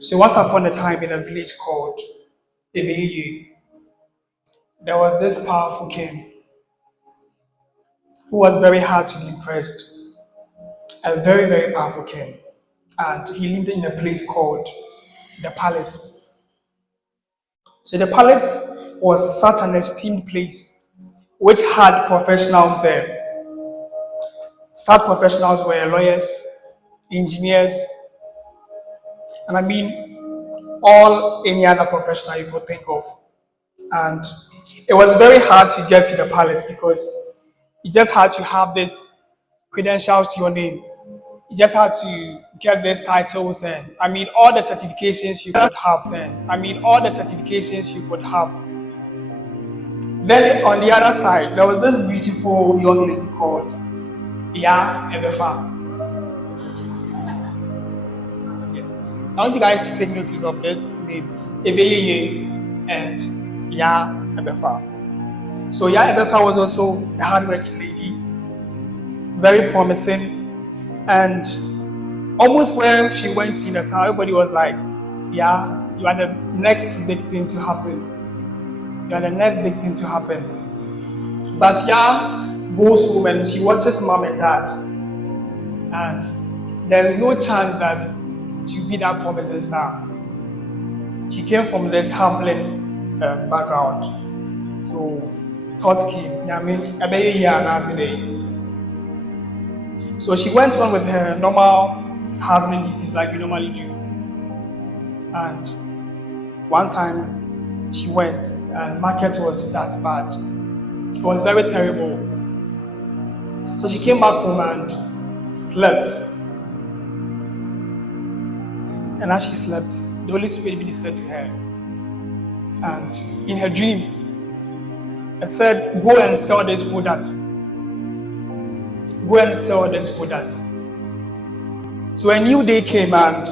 So once upon a time in a village called Ebeyi, there was this powerful king who was very hard to be impressed. A very, very powerful king. And he lived in a place called the palace. So the palace was such an esteemed place which had professionals there. Such professionals were lawyers, engineers, and I mean all any other professional you could think of. And it was very hard to get to the palace because you just had to have this credentials to your name. You just had to get these titles and I mean all the certifications you could have. And I mean all the certifications you could have. Then on the other side, there was this beautiful young lady called Ya Ebefa. Yes. So I want you guys to take notice of these names, Ebeyeye and Ya Ebefa. So Ya Ebefa was also a hardworking lady, very promising, and almost where she went in the town, everybody was like, yeah, you are the next big thing to happen. You are the next big thing to happen. But Ya goes home and she watches mom and dad. And there is no chance that she'll be that promising star. She came from this humbling background. So thoughts came. I mean, I bet you today. So she went on with her normal husband duties like we normally do. And one time she went and market was that bad. It was very terrible. So she came back home and slept. And as she slept, the Holy Spirit ministered to her. And in her dream, it said, go and sell this product. Go and sell this product. So a new day came and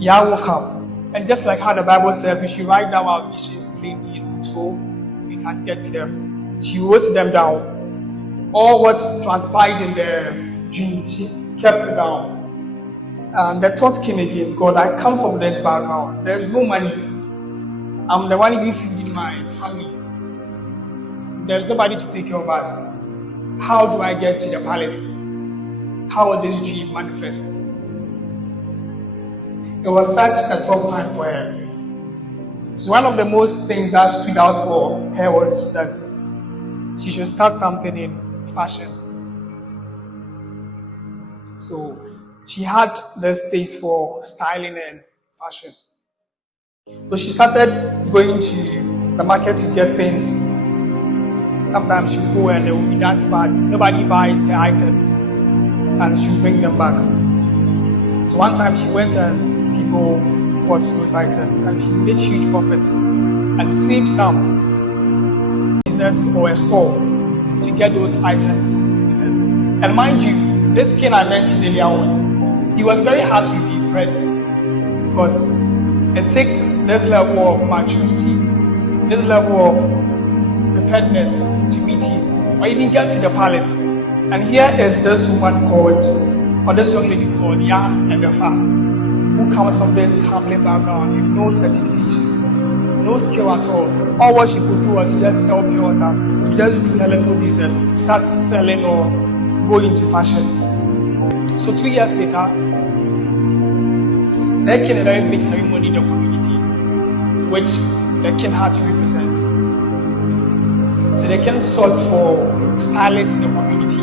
Ya woke up. And just like how the Bible says, we should write down our visions plainly so we can get to them. She wrote them down. All what's transpired in the dream, she kept it down. And the thought came again, God, I come from this background. There's no money. I'm the one who feeding my family. There's nobody to take care of us. How do I get to the palace? How will this dream manifest? It was such a tough time for her. So one of the most things that stood out for her was that she should start something in fashion. So she had this taste for styling and fashion. So she started going to the market to get things. Sometimes she'll go and they will be that bad. Nobody buys her items and she'll bring them back. So one time she went and people bought those items and she made huge profits and saved some business or a store to get those items. And mind you, this king I mentioned earlier on, he was very hard to be impressed because it takes this level of maturity, this level of preparedness to meet him or even get to the palace. And here is this woman called, or this young lady called Ya Ebefa, who comes from this humbling background with no certification, no skill at all. All what she could do was to just sell pure water, to just do her little business, start selling or go into fashion. So 2 years later, there came a very big ceremony in the community, which the king had to represent. So the king sought for stylists in the community,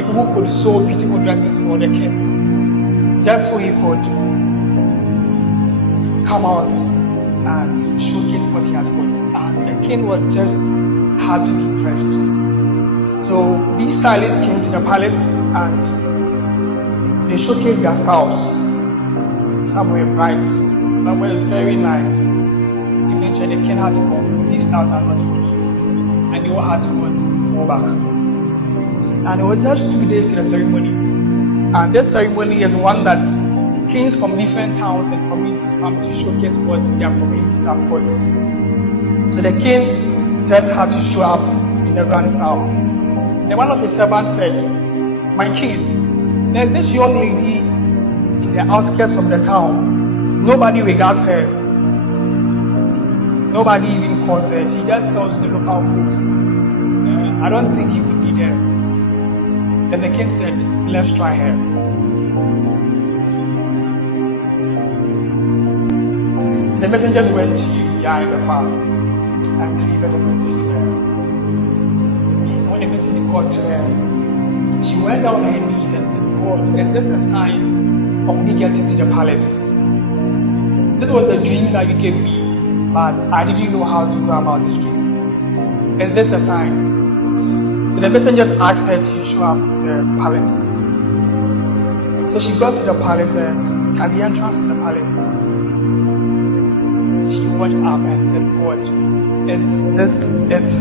people who could sew beautiful dresses for the king, just so he could come out and showcase what he has got. And the king was just hard to be impressed. So these stylists came to the palace and they showcased their styles. Some were bright, some were very nice. Eventually the king had to go, these styles are not for me. And they all had to go back. And it was just 2 days to the ceremony. And this ceremony is one that kings from different towns and communities come to showcase what their communities have got. So the king just had to show up in the grand style. Then one of his servants said, my king, there's this young lady in the outskirts of the town, Nobody regards her. Nobody even calls her. She just sells to the local folks. I don't think he would need her. Then the king said, let's try her. So the messengers went to Yahweh and delivered the message to her. When the message got to her, she went down on her knees and said, God, is this a sign of me getting to the palace? This was the dream that you gave me, but I didn't know how to go about this dream. Is this a sign? So the messengers asked her to show up to the palace. So she got to the palace, and at the entrance of the palace, she went up and said, God, is this it?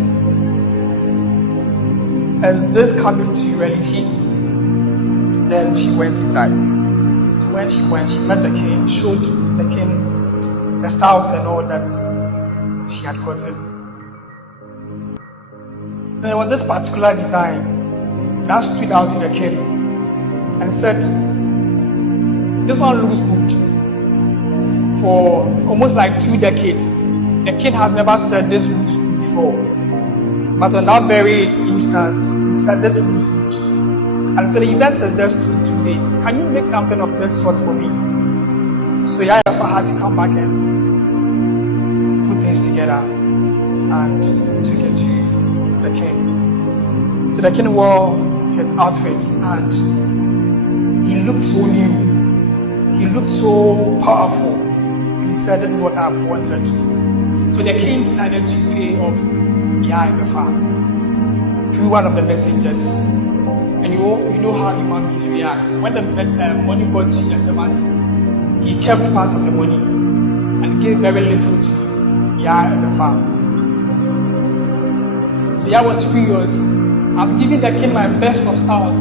Is this coming to reality? Then she went inside. So when she went, she met the king, showed the king the styles and all that she had gotten. There was this particular design that stood out to the king and said, this one looks good. For almost like 2 decades, the king has never said this looks good before. But on that very instance, he said this looks good. And so the event is just 2 days. Can you make something of this sort for me? So Yahweh had to come back and put things together and took it to the king. So the king wore his outfit and he looked so new. He looked so powerful. He said, this is what I've wanted. So the king decided to pay off Yahweh through one of the messengers. And you know how human beings react. When the money got to the servant, he kept part of the money and gave very little to Yahweh. So Yah was furious. I've given the king my best of styles.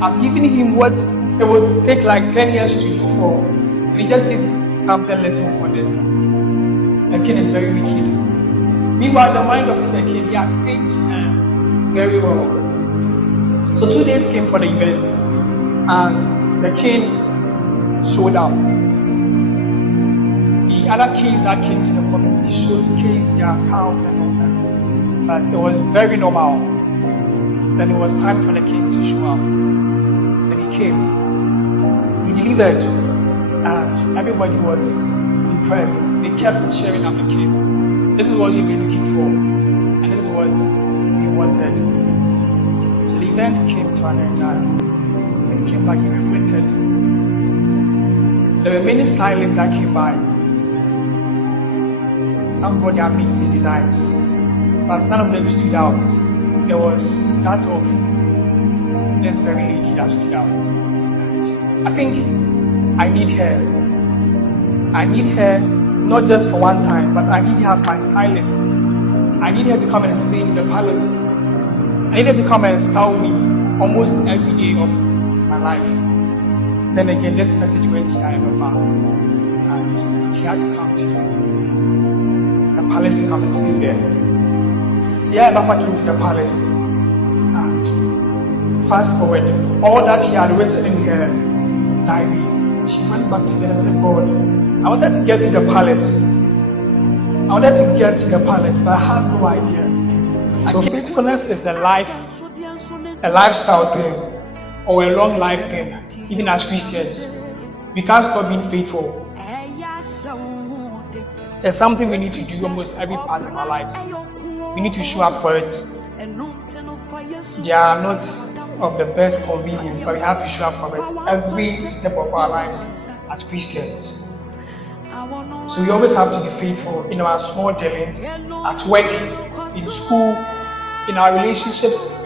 I've given him what it would take like 10 years to do for. And he just gave something little for this. The king is very wicked. Meanwhile, the mind of the king, he has changed very well. So 2 days came for the event, and the king showed up. The other kings that came to the community showcased their styles and all that, but it was very normal. Then it was time for the king to show up. Then he came. He delivered, and everybody was impressed. They kept cheering up the king. This is what you've been looking for, and this is what he wanted. So the event came to an end, and when he came back, he reflected. There were many stylists that came by. Some brought their amazing designs, but none of them stood out. There was that of this very lady that stood out. And I think I need her. I need her not just for one time, but I need her as my stylist. I need her to come and stay in the palace. I need her to come and style me almost every day of my life. Then again, this message went to Yahweh, and she had to come to the palace to come and stay there. So Yahweh came to the palace, and fast forward, all that she had written in her diary, she went back to them and said, God, I wanted to get to the palace. But I had no idea. So faithfulness is a lifestyle thing, or a long life thing. Even as Christians, we can't stop being faithful. There's something we need to do almost every part of our lives. We need to show up for it. They are not of the best convenience, but we have to show up for it every step of our lives as Christians. So we always have to be faithful in our small dealings, at work, in school, in our relationships,